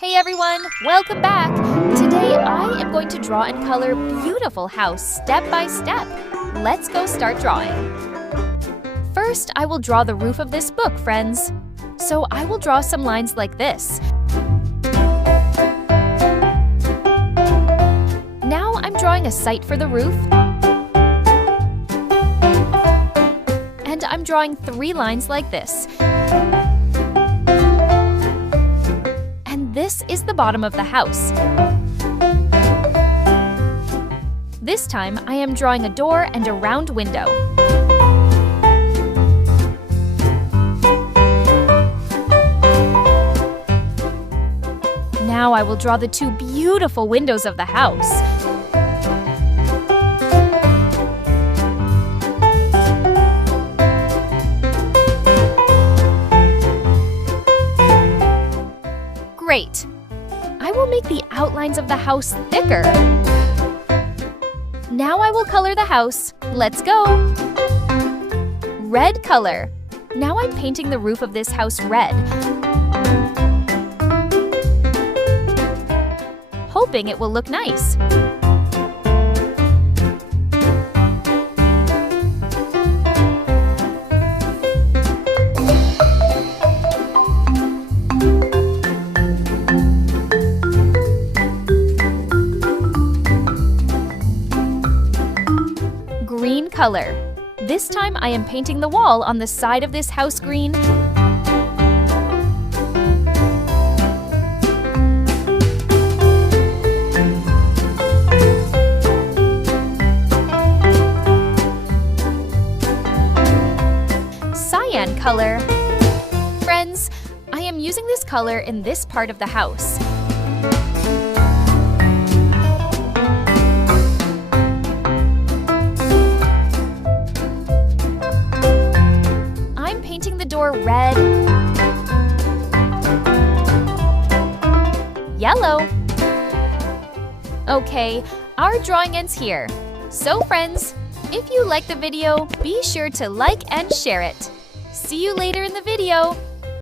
Hey everyone, welcome back! Today I am going to draw and color beautiful house step by step. Let's go start drawing. First, I will draw the roof of this book, friends. So I will draw some lines like this. Now I'm drawing a sight for the roof. And I'm drawing 3 lines like this. This is the bottom of the house. This time, I am drawing a door and a round window. Now I will draw the 2 beautiful windows of the house. Great! I will make the outlines of the house thicker. Now I will color the house. Let's go! Red color. Now I'm painting the roof of this house red. Hoping it will look nice. Green color. This time I am painting the wall on the side of this house green. Cyan color. Friends, I am using this color in this part of the house. Painting the door red, yellow. Okay, our drawing ends here. So friends, if you like the video, be sure to like and share it. See you later in the video.